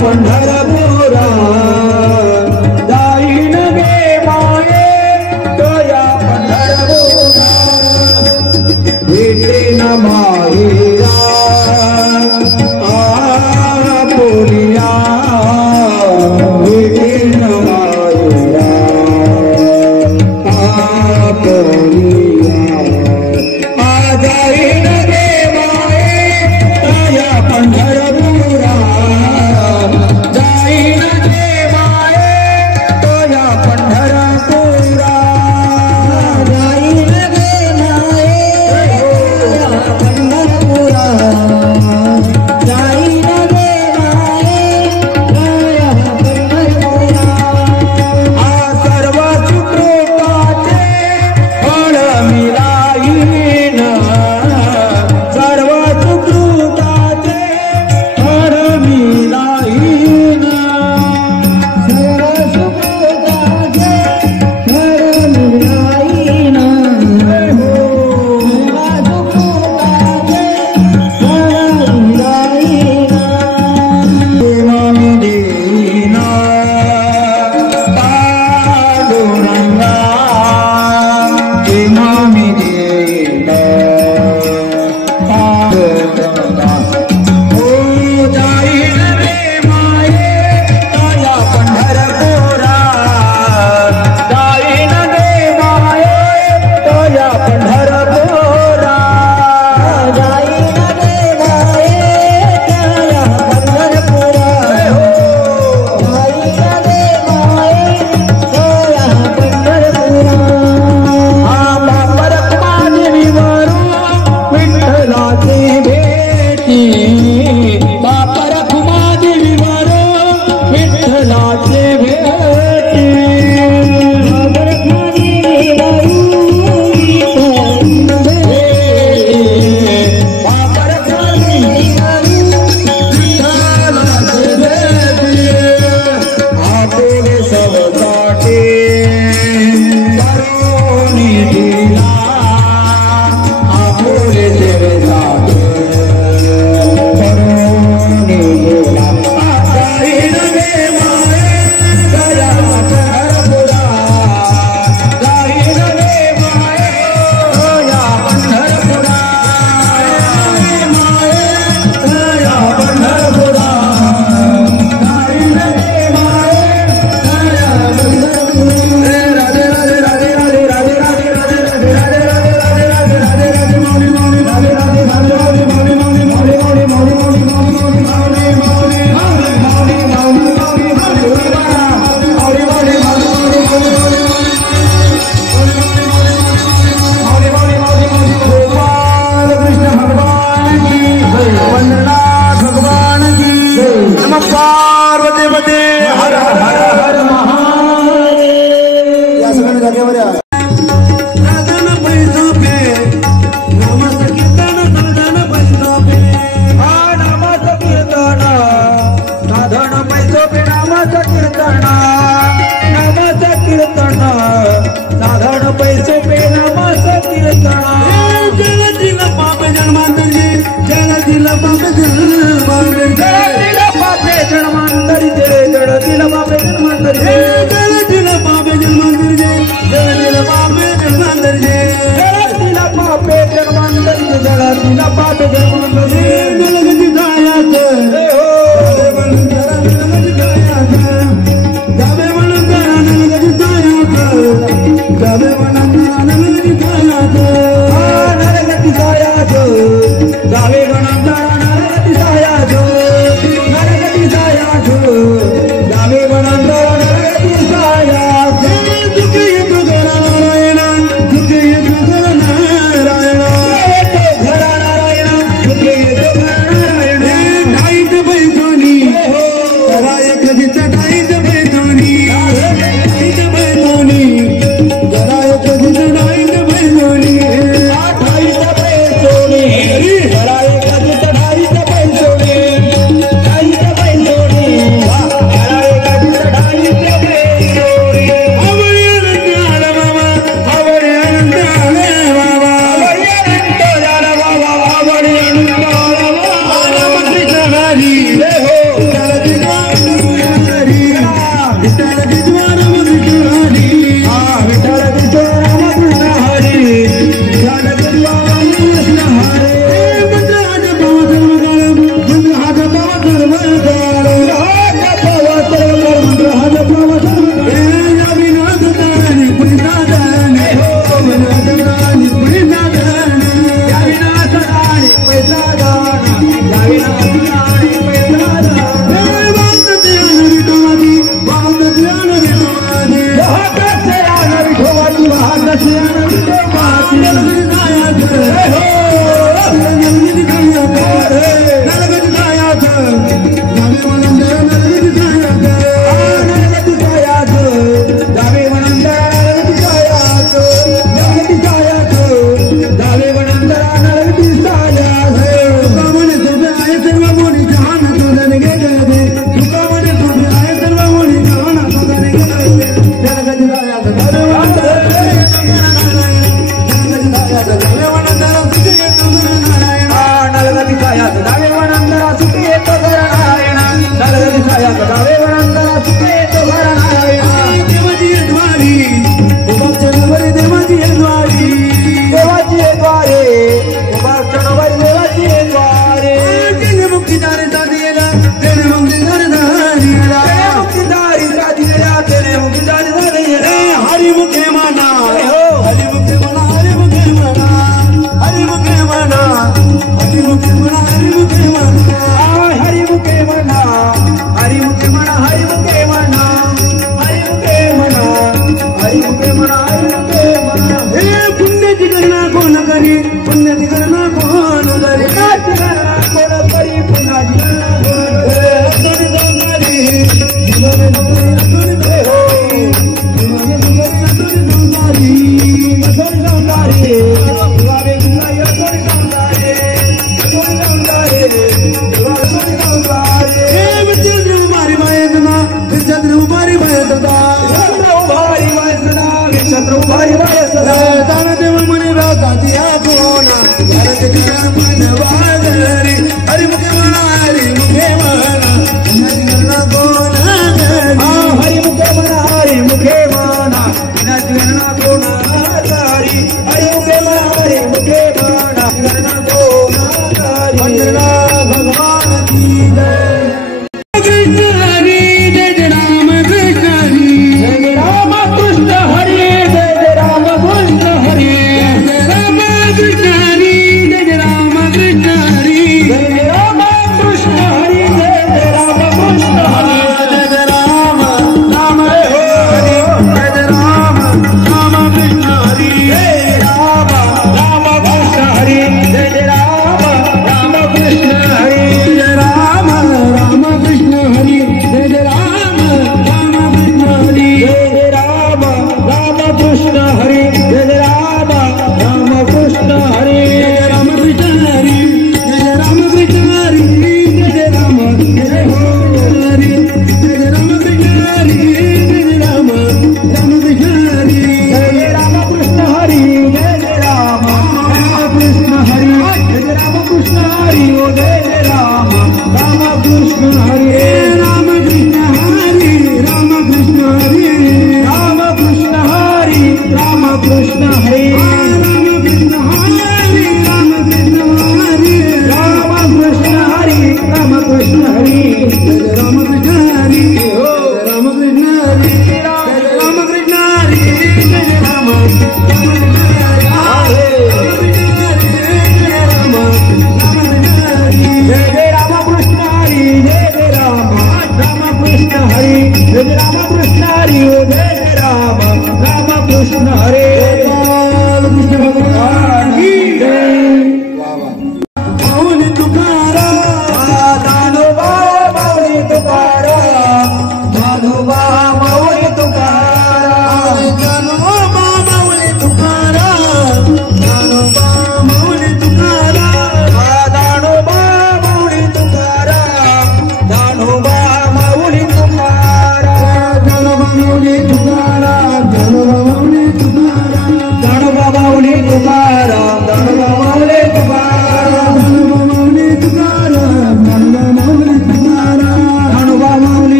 पंढरपुरा जाईन गे माये तया पंढरपुरा भेटेन माहेरा आपुलिया भेटेन माहेरा आपुलिया जाईन गे माये तया पंढरपुरा जाईन गे माये तया पंढरपुरा जाईन गे माये तया पंढरपुरा जाईन गे माये तया पंढरपुरा सर्व सुकृताचे फळ मिळाईन सर्व सुकृताचे फळ मिळाईन सर्व सुकृताचे फळ मिळाईन सर्व सुकृताचे फळ मिळाईन देवामी देईना पांडुरंगा देवामी देईना पांडुरंगा ओ जाईन रे माये तया पंढरपुरा जाईन रे माये तया पंढरपुरा जाईन रे माये तया पंढरपुरा जाईन रे माये तया पंढरपुरा बाप रखुमादेवीवरून विठ्ठलाची भेटी बाप रखुमादेवीवरून विठ्ठलाची भेटी बाप रखुमादेवीवरून बाप रखुमादेवीवरून विठ्ठलाची भेटी आपले सवसाटे करुणी दिला आपले देवसाटे करुणी दिला जाईन गे माये तया पंढरपुरा जाईन गे माये तया पंढरपुरा माये तया पंढरपुरा जाईन गे माये तया पंढरपुरा राधे राधे राधे राधे राधे राधे राधे राधे राधे राधे राधे राधे राधे मौली मौली राधे राधे राधे राधे मौली मौली मौली मौली मौली मौली मौली मौली मौली मौली मौली मौली गोपाल कृष्ण भगवान की जय वंदनाथ भगवान की जय नमः पार्वती पते हर हर हर महादेव या सगळ्या जागेवर या साधन पैसा पे नामच कीर्तन साधन पैसा पे नामच कीर्तन साधन पैसा पे नामच कीर्तन नामच कीर्तन साधन पैसे पे नामच कीर्तन जल दिल पाप जन्मांतरी जल दिल पाप जन्मांतरी जल दिल पाप जन्मांतरी जल दिल पाप जन्मांतरी जल दिल पाप जन्मांतरी जल दिल पाप जन्मांतरी जल दिल पाप जन्मांतरी जल दिल पाप जन्मांतरी जलगती जायाचं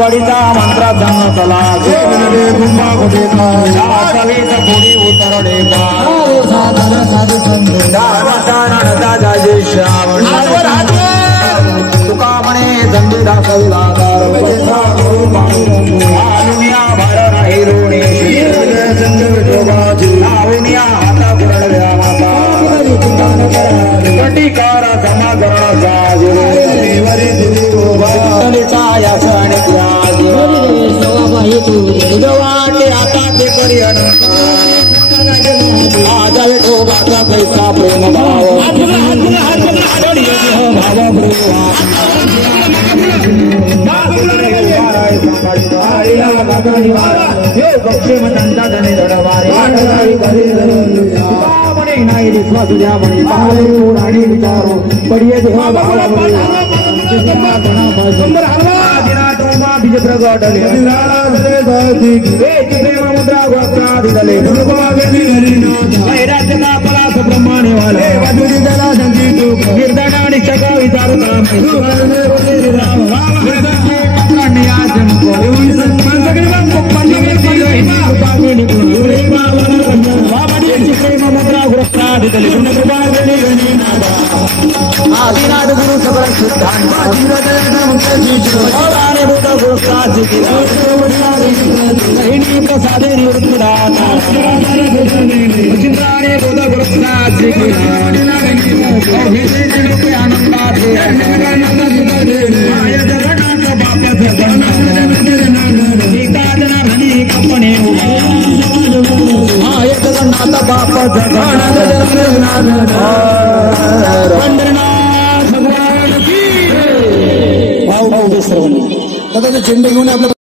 आवडीचा मंत्र जन्मतला कवित पुढी उतरडे तुका म्हणे धंदे दाखविला भार नाही रोणे हाता कुरडल्या माता कटिकार समाकरणाचा आता ते पर्यन माझा विठोबाचा पैसा प्रेम भाव भक्षेमंता धने धडवारे नाही विश्वास द्या म्हणे आणि विचारो पडिये बीज प्रगटले मुद्रा गोत्राधिदले वैराग्यता पलास ब्रह्माने वाला निर्धनानि चका विचारता मुद्रा गोत्राधिदले आदिनाथ गुरु सबल सिद्धांत प्रसादे निवृत्तिदाता चिंताने बोध गुरुदास कंपनी जगन्नाथ बाप पंढरनाथ भगवान की. दादा झेंडे घेऊन आपलं